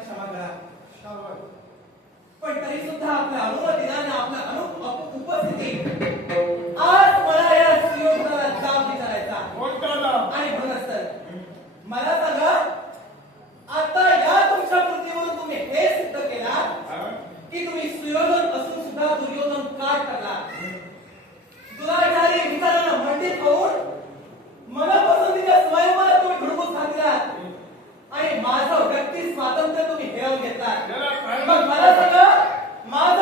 क्षमा पण तरी सुद्धा अनु उपस्थिती आज मला या जाब विचारायचा. आणि म्हणूनच तर मला सांगा आता या तुमच्या कृतीवरून तुम्ही हे सिद्ध केला की तुम्ही सुयोधन असून सुद्धा दुर्योधन का ठरला दुराचारी विचारांना मंडित होऊन मला आणि माझं व्यक्ती स्वातंत्र्य तुम्ही घेऊन घेताय. मग मला सांगा माझ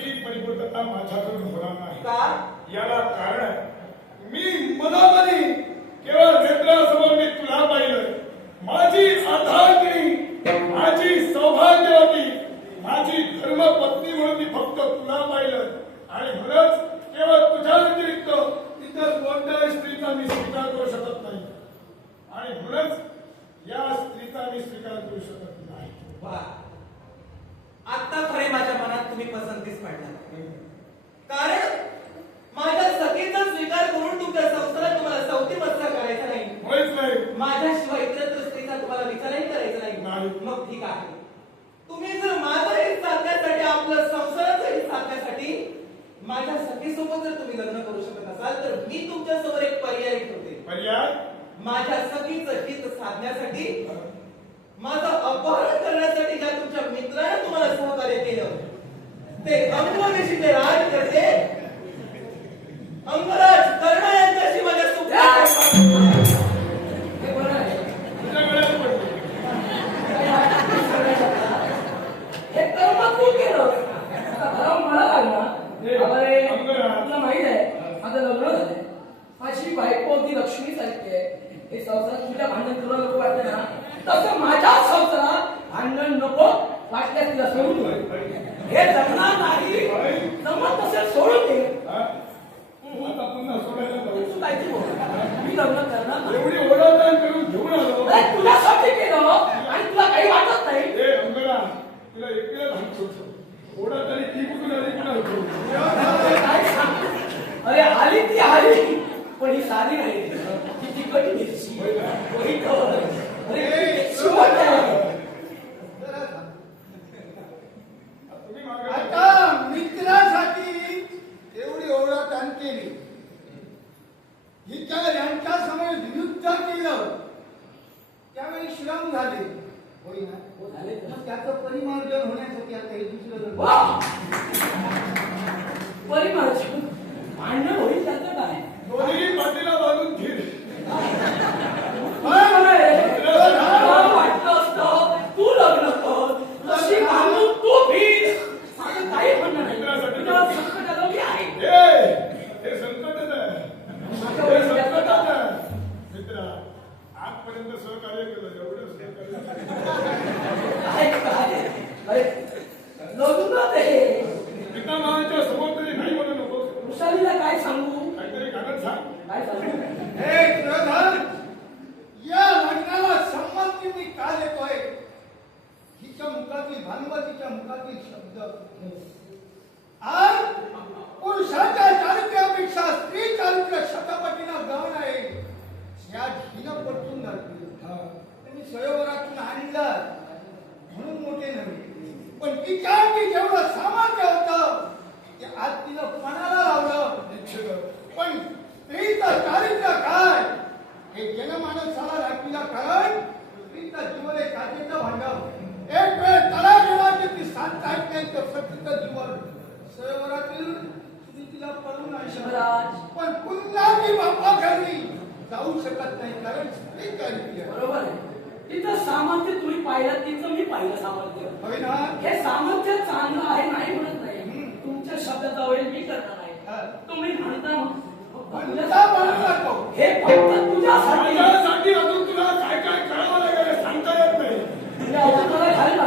काहीही परिपूर्तता माझ्याकडून होणार नाही. का? याला कारण मी मनामध्ये केवळ नेत्रासमोर मी तुला पाहिलं माझी आधारगिरी माझी सौभाग्यवती माझी धर्मपत्नी म्हणून मी फक्त तुला पाहिलं आणि म्हणूनच केवळ तुझ्या व्यतिरिक्त इतर कोणत्याही स्त्रीचा मी स्वीकार करू शकत नाही. आणि म्हणूनच या स्त्रीचा मी स्वीकार करू शकत नाही. आता खरे माझ्या मनात तुम्ही पसंतीच पडणार कारण माझ्या सतीचा स्वीकार करून तुमच्या संस्थेला तुम्हाला चौथी मत्सर करायचा नाही. माझ्याशिवाय इतर दृष्टीचा तुम्हाला विचारही करायचा नाही. मग ठीक आहे. तुम्ही जर माझं हित साधण्यासाठी आपलं संसाराचं हित साधण्यासाठी माझ्या सखीसोबत जर तुम्ही लग्न करू शकत असाल तर मी तुमच्यासमोर एक पर्याय ठेवते. पर्याय? माझ्या सखीचं हित साधण्यासाठी माझं अपहरण करण्यासाठी ज्या तुमच्या मित्राने तुम्हाला सहकार्य केलं ते अंगविषीचे राज करते अंगराज कर्ण यांच्याशी माझ्या सुख गाडी नाही ती तिखट मिरची. आता मित्रासाठी एवढी ओढाताण केली. हिच्या यांच्या समोर युद्ध केलं. त्यावेळी श्रम झाले. होय ना? हो, मग त्याचं परिमार्जन होण्यासाठी आता हे दुसरं परिमार्जन? भांडण होईल त्याचं काय? दोन्ही पाटीला वाजून घेईल आज पुरुषाच्या चारित्र्यापेक्षा स्त्री चारित्र्य शतपटीनं गहन आहे. या हिनं पटून त्यांनी स्वयंवरातून आणलं. म्हणून मोठे नव्हे. पण तिच्या जेवढं सामर्थ्य होतं ते आज तिनं पणाला लावलं. पण स्त्रीचं चारित्र्य काय? हे जनमानसाला दाखविलं कारण स्त्रीचं जीवन एक काचेचं भांडव. एक वेळ तलाक छान काय काय फक्त जीवन सरोवरातील तुम्ही तिला पळू नाही पण पुन्हा मी बाप्पा घरी जाऊ शकत नाही कारण स्त्री काय बरोबर आहे. तिचं सामर्थ्य तुम्ही पाहिलं तिचं मी पाहिलं सामर्थ्य. हे सामर्थ्य चांगलं आहे नाही म्हणत नाही. तुमच्या शब्दाचा वेळ मी करणार आहे. तुम्ही म्हणता हे फक्त तुझ्यासाठी. अजून तुला काय काय करावं लागेल सांगता येत नाही. खाली